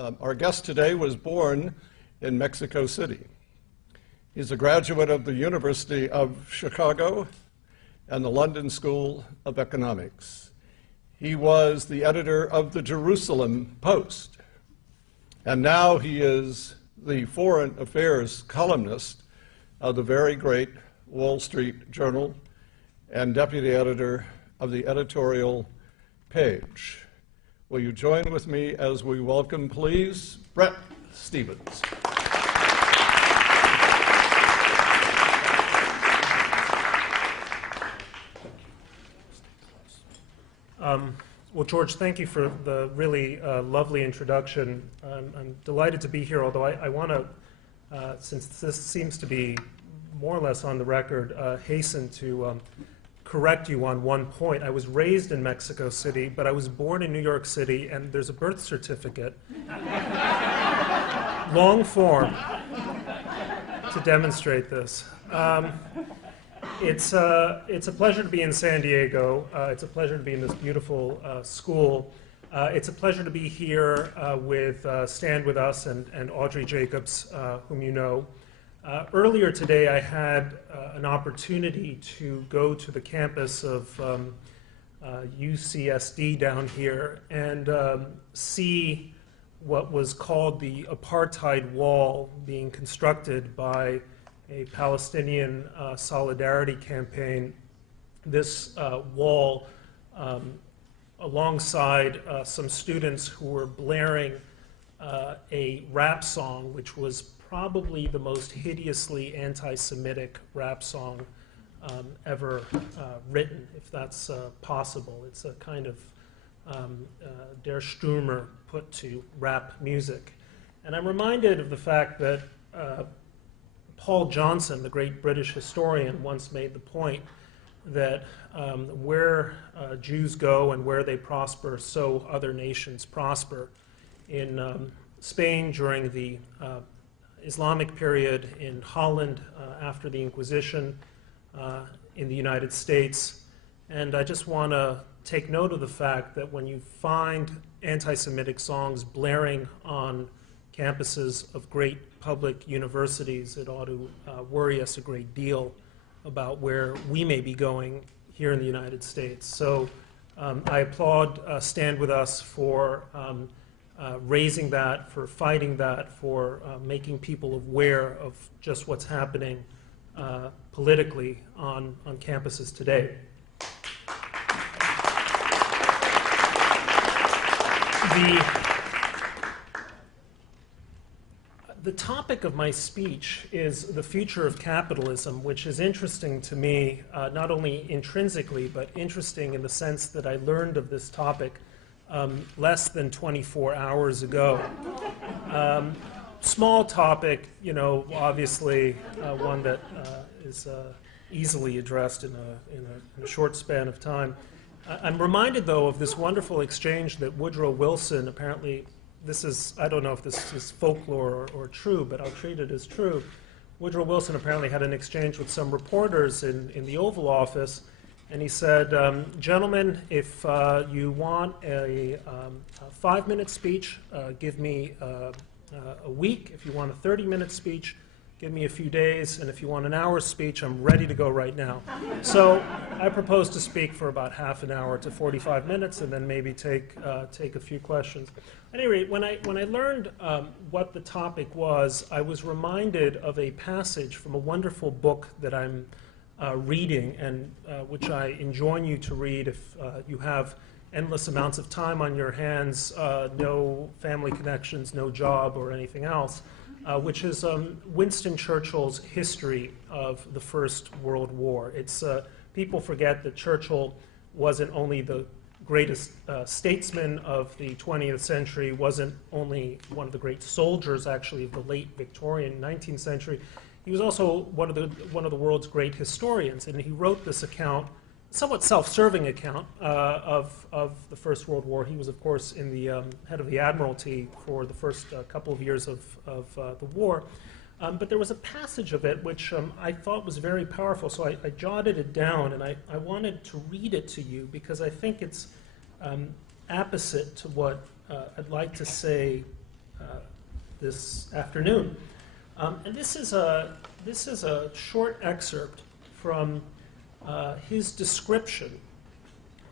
Our guest today was born in Mexico City. He's a graduate of the University of Chicago and the London School of Economics. He was the editor of the Jerusalem Post, and now he is the foreign affairs columnist of the very great Wall Street Journal and deputy editor of the editorial page. Will you join with me as we welcome, please, Bret Stephens. Well, George, thank you for the really lovely introduction. I'm delighted to be here, although I want to, since this seems to be more or less on the record, hasten to correct you on one point. I was raised in Mexico City, but I was born in New York City, and there's a birth certificate, long form, to demonstrate this. It's a pleasure to be in San Diego. It's a pleasure to be in this beautiful school. It's a pleasure to be here with Stand With Us and Audrey Jacobs, whom you know. Earlier today, I had an opportunity to go to the campus of UCSD down here and see what was called the apartheid wall being constructed by a Palestinian solidarity campaign. This wall, alongside some students who were blaring a rap song, which was probably the most hideously anti-Semitic rap song ever written, if that's possible. It's a kind of Der Stürmer put to rap music. And I'm reminded of the fact that Paul Johnson, the great British historian, once made the point that where Jews go and where they prosper, so other nations prosper. In Spain during the Islamic period, in Holland after the Inquisition, in the United States. And I just want to take note of the fact that when you find anti-Semitic songs blaring on campuses of great public universities, it ought to worry us a great deal about where we may be going here in the United States. So I applaud Stand With Us for raising that, for fighting that, for making people aware of just what's happening politically on campuses today. The topic of my speech is the future of capitalism, which is interesting to me, not only intrinsically, but interesting in the sense that I learned of this topic less than 24 hours ago. Small topic, you know, obviously one that is easily addressed in a short span of time. I'm reminded, though, of this wonderful exchange that Woodrow Wilson, apparently, this is, I don't know if this is folklore or true, but I'll treat it as true. Woodrow Wilson apparently had an exchange with some reporters in the Oval Office, and he said, gentlemen, if you want a 5-minute speech, give me a week. If you want a 30-minute speech, give me a few days. And if you want an hour's speech, I'm ready to go right now. So I propose to speak for about half an hour to 45 minutes and then maybe take a few questions. At any rate, when I learned what the topic was, I was reminded of a passage from a wonderful book that I'm reading, and which I enjoin you to read if you have endless amounts of time on your hands, no family connections, no job, or anything else, which is Winston Churchill's History of the First World War. It's people forget that Churchill wasn't only the greatest statesman of the 20th century, wasn't only one of the great soldiers, actually, of the late Victorian 19th century. He was also one of the world's great historians, and he wrote this account, somewhat self-serving account of the First World War. He was, of course, in the head of the Admiralty for the first couple of years of the war. But there was a passage of it which I thought was very powerful, so I jotted it down, and I wanted to read it to you because I think it's apposite to what I'd like to say this afternoon. And this is a short excerpt from his description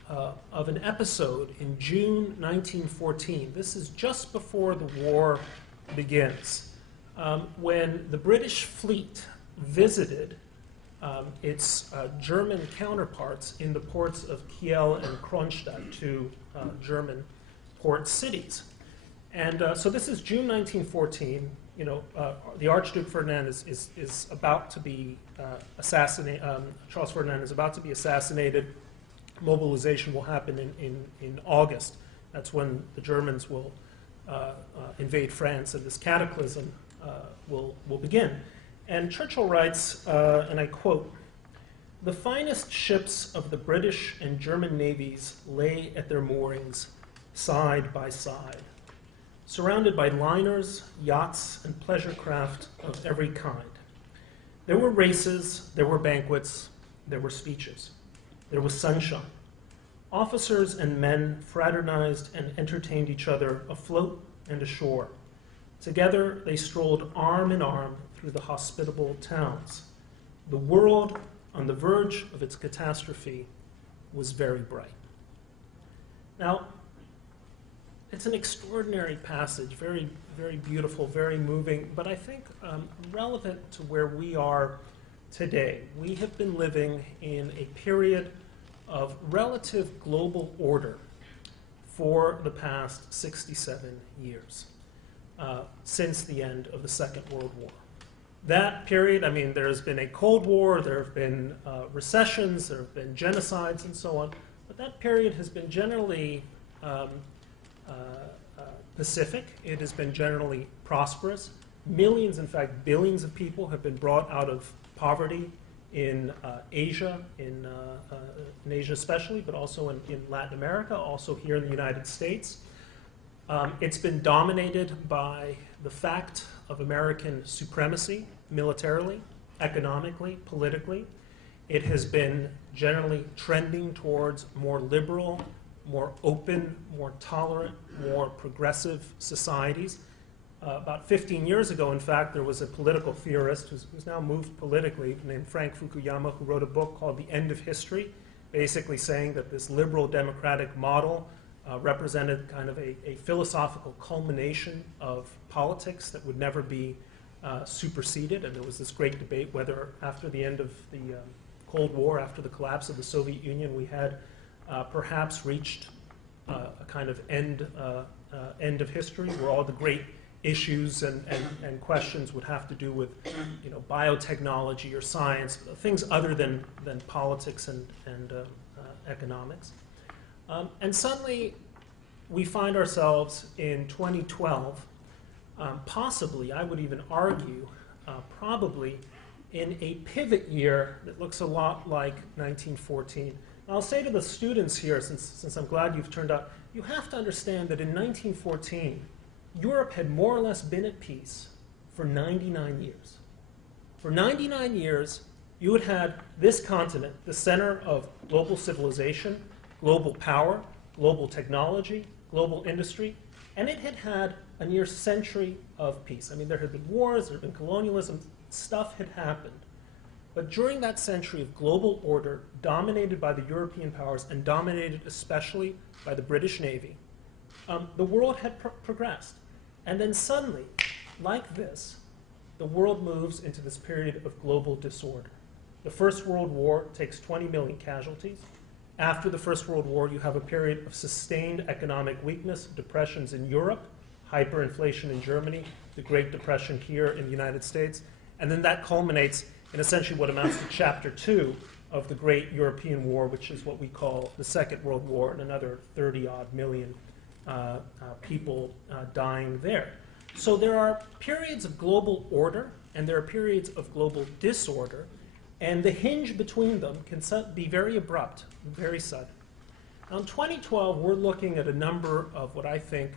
of an episode in June 1914. This is just before the war begins, when the British fleet visited its German counterparts in the ports of Kiel and Kronstadt, two German port cities. And so this is June 1914. You know, the Archduke Ferdinand is about to be assassinated. Charles Ferdinand is about to be assassinated. Mobilization will happen in August. That's when the Germans will invade France, and this cataclysm will begin. And Churchill writes, and I quote, "The finest ships of the British and German navies lay at their moorings side by side, surrounded by liners, yachts, and pleasure craft of every kind. There were races, there were banquets, there were speeches. There was sunshine. Officers and men fraternized and entertained each other afloat and ashore. Together they strolled arm in arm through the hospitable towns. The world, on the verge of its catastrophe, was very bright." Now, it's an extraordinary passage, very, very beautiful, very moving, but I think relevant to where we are today. We have been living in a period of relative global order for the past 67 years, since the end of the Second World War. That period, I mean, there's been a Cold War, there have been recessions, there have been genocides and so on, but that period has been generally pacific. It has been generally prosperous. Millions, in fact, billions of people have been brought out of poverty in Asia, in Asia especially, but also in Latin America, also here in the United States. It's been dominated by the fact of American supremacy, militarily, economically, politically. It has been generally trending towards more liberal, more open, more tolerant, more progressive societies. About 15 years ago, in fact, there was a political theorist who's now moved politically named Frank Fukuyama, who wrote a book called The End of History, basically saying that this liberal democratic model represented kind of a philosophical culmination of politics that would never be superseded. And there was this great debate whether after the end of the Cold War, after the collapse of the Soviet Union, we had perhaps reached a kind of end of history where all the great issues and questions would have to do with, you know, biotechnology or science, things other than politics and economics. And suddenly we find ourselves in 2012, possibly, I would even argue, probably in a pivot year that looks a lot like 1914. I'll say to the students here, since I'm glad you've turned out, you have to understand that in 1914, Europe had more or less been at peace for 99 years. For 99 years, you had had this continent, the center of global civilization, global power, global technology, global industry, and it had had a near century of peace. I mean, there had been wars, there had been colonialism, stuff had happened. But during that century of global order, dominated by the European powers and dominated especially by the British Navy, the world had progressed. And then suddenly, like this, the world moves into this period of global disorder. The First World War takes 20 million casualties. After the First World War, you have a period of sustained economic weakness, depressions in Europe, hyperinflation in Germany, the Great Depression here in the United States, and then that culminates in essentially what amounts to Chapter 2 of the Great European War, which is what we call the Second World War, and another 30-odd million people dying there. So there are periods of global order, and there are periods of global disorder, and the hinge between them can be very abrupt, very sudden. Now in 2012, we're looking at a number of what I think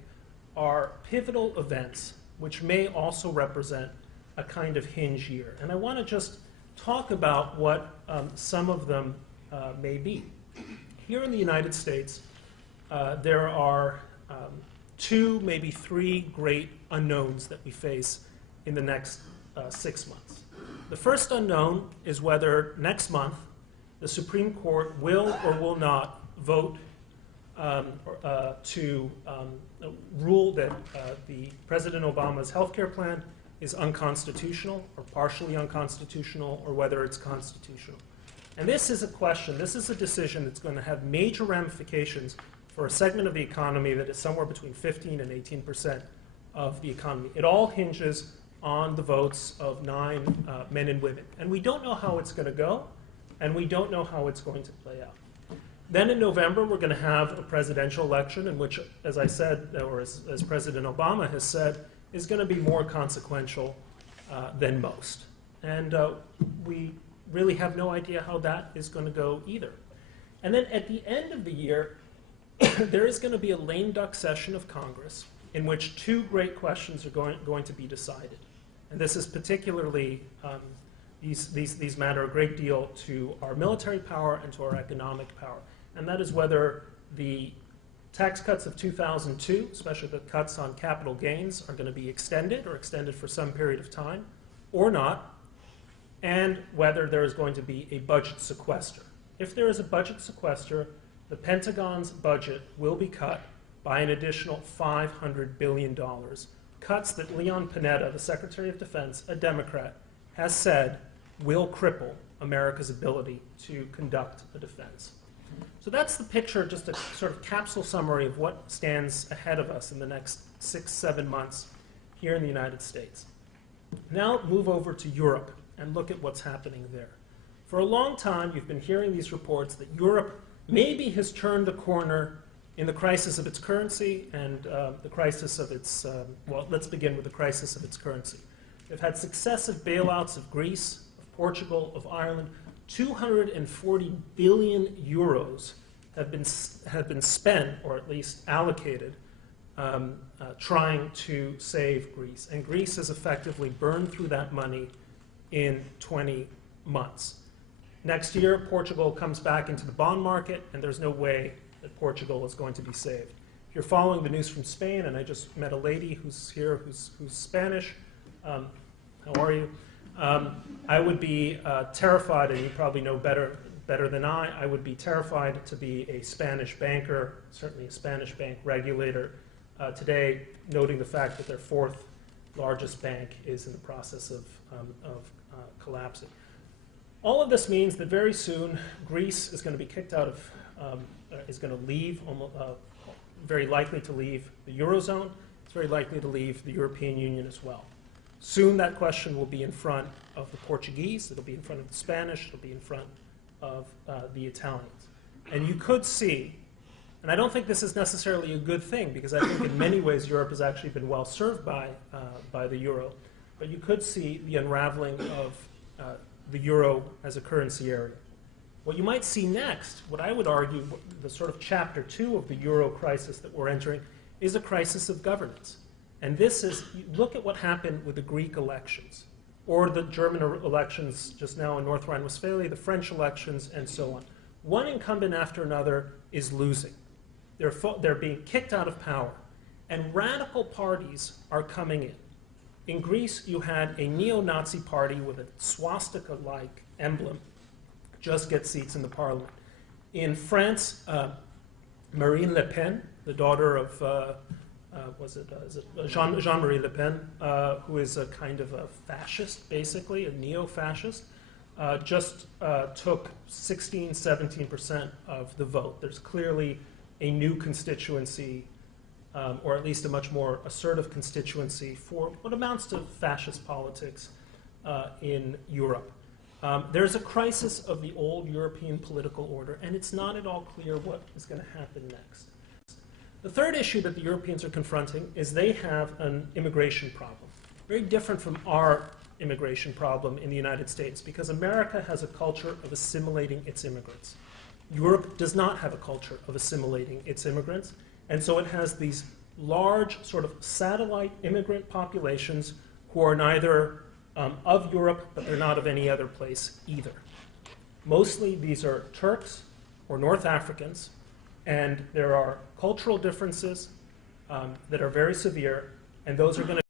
are pivotal events, which may also represent a kind of hinge year. And I want to just talk about what some of them may be. Here in the United States, there are two, maybe three great unknowns that we face in the next 6 months. The first unknown is whether next month the Supreme Court will or will not vote to rule that the President Obama's health care plan is unconstitutional or partially unconstitutional, or whether it's constitutional. And this is a question, this is a decision that's going to have major ramifications for a segment of the economy that is somewhere between 15 and 18% of the economy. It all hinges on the votes of 9 men and women. And we don't know how it's going to go, and we don't know how it's going to play out. Then in November, we're going to have a presidential election in which, as I said, or as President Obama has said, is going to be more consequential than most. And we really have no idea how that is going to go either. And then at the end of the year, there is going to be a lame duck session of Congress in which two great questions are going to be decided. And this is particularly, these matter a great deal to our military power and to our economic power. And that is whether the tax cuts of 2002, especially the cuts on capital gains, are going to be extended or extended for some period of time or not, and whether there is going to be a budget sequester. If there is a budget sequester, the Pentagon's budget will be cut by an additional $500 billion, cuts that Leon Panetta, the Secretary of Defense, a Democrat, has said will cripple America's ability to conduct a defense. So that's the picture, just a sort of capsule summary of what stands ahead of us in the next 6-7 months here in the United States. Now move over to Europe and look at what's happening there. For a long time, you've been hearing these reports that Europe maybe has turned the corner in the crisis of its currency and the crisis of its, well, let's begin with the crisis of its currency. They've had successive bailouts of Greece, of Portugal, of Ireland. 240 billion euros have been spent, or at least allocated, trying to save Greece. And Greece has effectively burned through that money in 20 months. Next year, Portugal comes back into the bond market, and there's no way that Portugal is going to be saved. If you're following the news from Spain, and I just met a lady who's here who's Spanish, how are you? I would be terrified, and you probably know better than I would be terrified to be a Spanish banker, certainly a Spanish bank regulator, today, noting the fact that their 4th largest bank is in the process of collapsing. All of this means that very soon Greece is going to be kicked out of, is going to leave, very likely to leave the Eurozone. It's very likely to leave the European Union as well. Soon that question will be in front of the Portuguese, it'll be in front of the Spanish, it'll be in front of the Italians. And you could see, and I don't think this is necessarily a good thing, because I think in many ways Europe has actually been well served by the euro, but you could see the unraveling of the euro as a currency area. What you might see next, what I would argue, the sort of chapter 2 of the euro crisis that we're entering, is a crisis of governance. And this is, look at what happened with the Greek elections, or the German elections just now in North Rhine-Westphalia, the French elections, and so on. One incumbent after another is losing. They're being kicked out of power. And radical parties are coming in. In Greece, you had a neo-Nazi party with a swastika-like emblem just get seats in the parliament. In France, Marine Le Pen, the daughter of Jean-Marie Le Pen, who is a kind of a fascist, basically, a neo-fascist, just took 16-17% of the vote. There's clearly a new constituency, or at least a much more assertive constituency for what amounts to fascist politics in Europe. There's a crisis of the old European political order, and it's not at all clear what is going to happen next. The third issue that the Europeans are confronting is they have an immigration problem, very different from our immigration problem in the United States, because America has a culture of assimilating its immigrants. Europe does not have a culture of assimilating its immigrants, and so it has these large sort of satellite immigrant populations who are neither of Europe, but they're not of any other place either. Mostly these are Turks or North Africans, and there are cultural differences, that are very severe, and those are going to